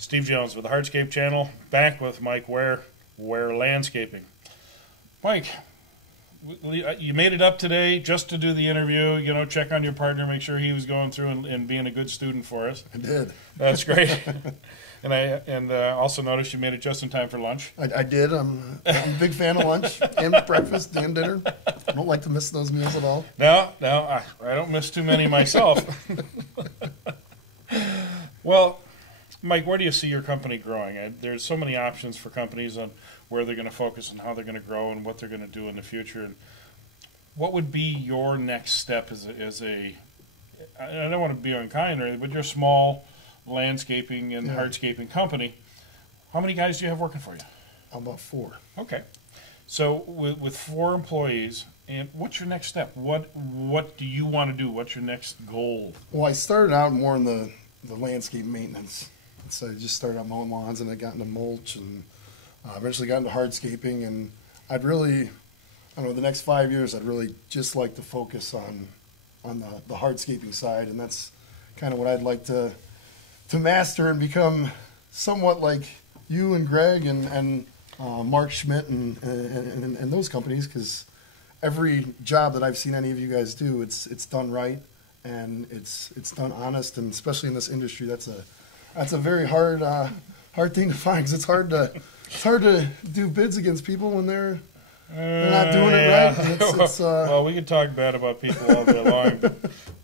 Steve Jones with the Hardscape channel, back with Mike Ware, Ware Landscaping. Mike, you made it up today just to do the interview, you know, check on your partner, make sure he was going through and being a good student for us. I did. That's great. And I also noticed you made it just in time for lunch. I did. I'm a big fan of lunch and breakfast and dinner. I don't like to miss those meals at all. No, I don't miss too many myself. Well, Mike, where do you see your company growing? There's so many options for companies on where they're going to focus and how they're going to grow and what they're going to do in the future. And what would be your next step as a I don't want to be unkind or anything, but you're a small landscaping and hardscaping company. How many guys do you have working for you? About 4. Okay. So with 4 employees, and what's your next step? What do you want to do? What's your next goal? Well, I started out more in the landscape maintenance. So I just started out mowing lawns, and I got into mulch, and eventually got into hardscaping. And I'd really, I don't know, the next 5 years, I'd really just like to focus on the hardscaping side, and that's kind of what I'd like to master and become somewhat like you and Greg and Mark Schmidt and those companies, because every job that I've seen any of you guys do, it's done right and it's done honest, and especially in this industry, that's a very hard thing to find, because it's hard to do bids against people when they're not doing it right. Well, we can talk bad about people all day long, but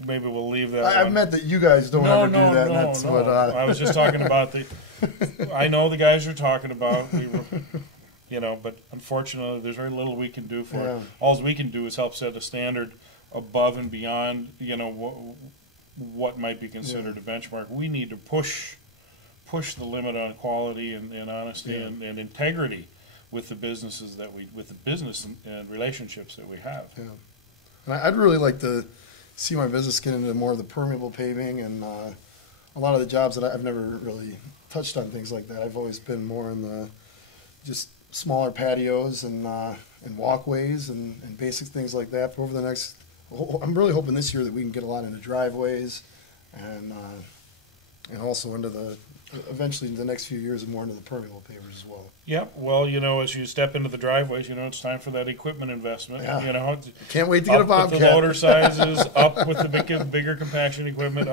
maybe we'll leave that. I meant that you guys don't ever do that. That's what I was just talking about I know the guys you're talking about. But unfortunately, there's very little we can do for it. All we can do is help set a standard above and beyond, what might be considered a benchmark. We need to push the limit on quality and honesty and integrity with the business and relationships that we have. Yeah, and I'd really like to see my business get into more of the permeable paving, and a lot of the jobs that I've never really touched on things like that. I've always been more in the just smaller patios and walkways and basic things like that. But over the next, I'm really hoping this year that we can get a lot into driveways and also into eventually in the next few years more into the permeable pavers as well. Yeah, well, as you step into the driveways, it's time for that equipment investment. Yeah. Can't wait to get a Bobcat. Up with the loader sizes, up with the bigger compaction equipment,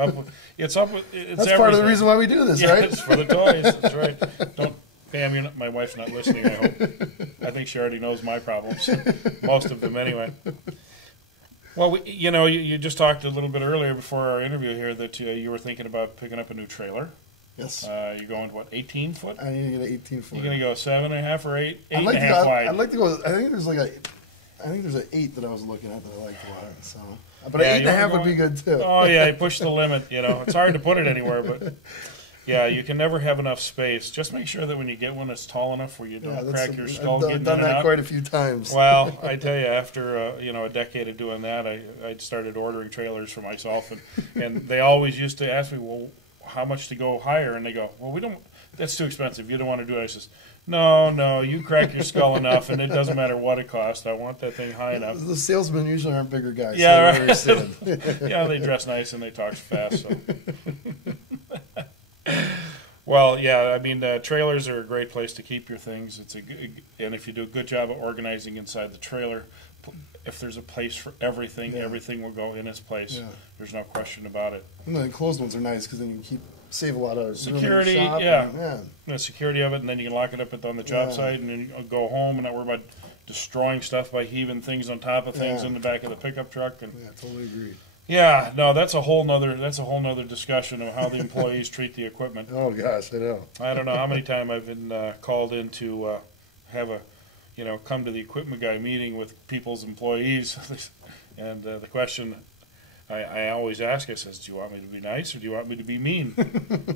it's That's everything. part of the reason why we do this, right? It's for the toys, that's right. Don't, Pam, my wife's not listening, I hope. I think she already knows my problems, most of them anyway. Well, you just talked a little bit earlier before our interview here that you were thinking about picking up a new trailer. Yes. You're going to what, 18 foot? I need to get an 18 foot. You're going to go 7.5 or 8.5 wide. I'd like to go. I think there's an 8 that I was looking at that I liked a lot. So, but an 8.5 would be good too. Oh yeah, you push the limit. It's hard to put it anywhere, but yeah, you can never have enough space. Just make sure that when you get one, it's tall enough where you don't crack your skull getting in and out. I've done that quite a few times. Well, I tell you, after a decade of doing that, I started ordering trailers for myself, and they always used to ask me, well, how much to go higher? And they go, well, we don't. That's too expensive. You don't want to do it. I says, no, you crack your skull enough, and it doesn't matter what it costs. I want that thing high enough. The salesmen usually aren't bigger guys. Yeah, so right. Yeah, they dress nice and they talk fast. So. Well, yeah, I mean, trailers are a great place to keep your things. And if you do a good job of organizing inside the trailer, if there's a place for everything, everything will go in its place. Yeah. There's no question about it. And the enclosed ones are nice because then you save a lot of security. Room in the shop the security of it, and then you can lock it up on the job site, and then you go home and not worry about destroying stuff by heaving things on top of things in the back of the pickup truck. And totally agree. Yeah, no, that's a whole nother discussion of how the employees treat the equipment. Oh gosh, I know. I don't know how many times I've been called in to have come to the equipment guy meeting with people's employees, and the question I always ask, I says, do you want me to be nice or do you want me to be mean?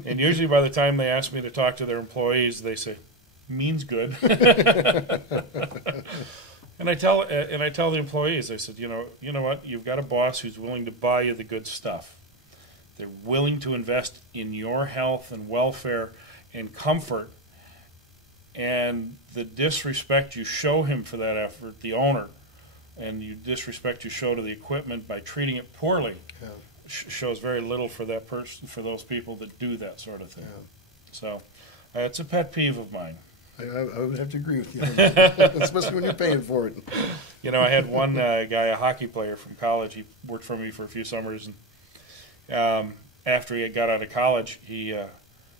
And usually by the time they ask me to talk to their employees, they say, mean's good. And I tell the employees, I said, you know what? You've got a boss who's willing to buy you the good stuff. They're willing to invest in your health and welfare and comfort. And the disrespect you show him for that effort, the owner, and the disrespect you show to the equipment by treating it poorly, shows very little for that person, for those people that do that sort of thing. So it's a pet peeve of mine. I would have to agree with you on that, especially when you're paying for it. You know, I had one guy, a hockey player from college. He worked for me for a few summers, and after he had got out of college, he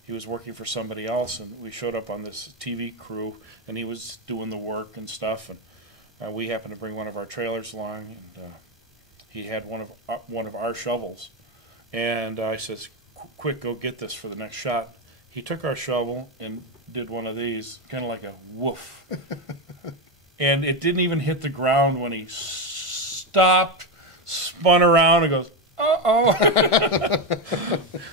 was working for somebody else, and we showed up on this TV crew, and he was doing the work and stuff, and we happened to bring one of our trailers along, and he had one of our shovels, and I says, "Quick, go get this for the next shot." He took our shovel and did one of these, kind of like a woof. And it didn't even hit the ground when he stopped, spun around, and goes, "Uh-oh."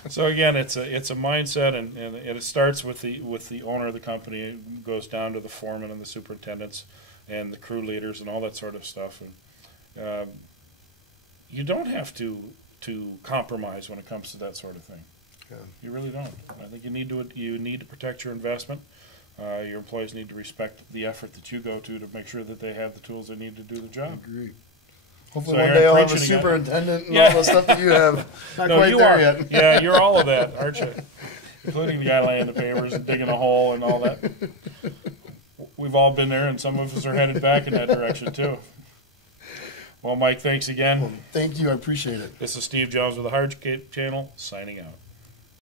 So again, it's a mindset, and it starts with the owner of the company. It goes down to the foreman and the superintendents and the crew leaders and all that sort of stuff. And you don't have to compromise when it comes to that sort of thing. Yeah. You really don't. I think you need to protect your investment. Your employees need to respect the effort that you go to make sure that they have the tools they need to do the job. I agree. Hopefully So one day I'll have a preaching again. superintendent and Yeah. all the stuff that you have. Not No, quite you there are. yet. Yeah, you're all of that, aren't you? Including the guy laying the papers and digging a hole and all that. We've all been there, and some of us are headed back in that direction too. Well, Mike, thanks again. Well, thank you. I appreciate it. This is Steve Jones with the Hardscape channel, signing out.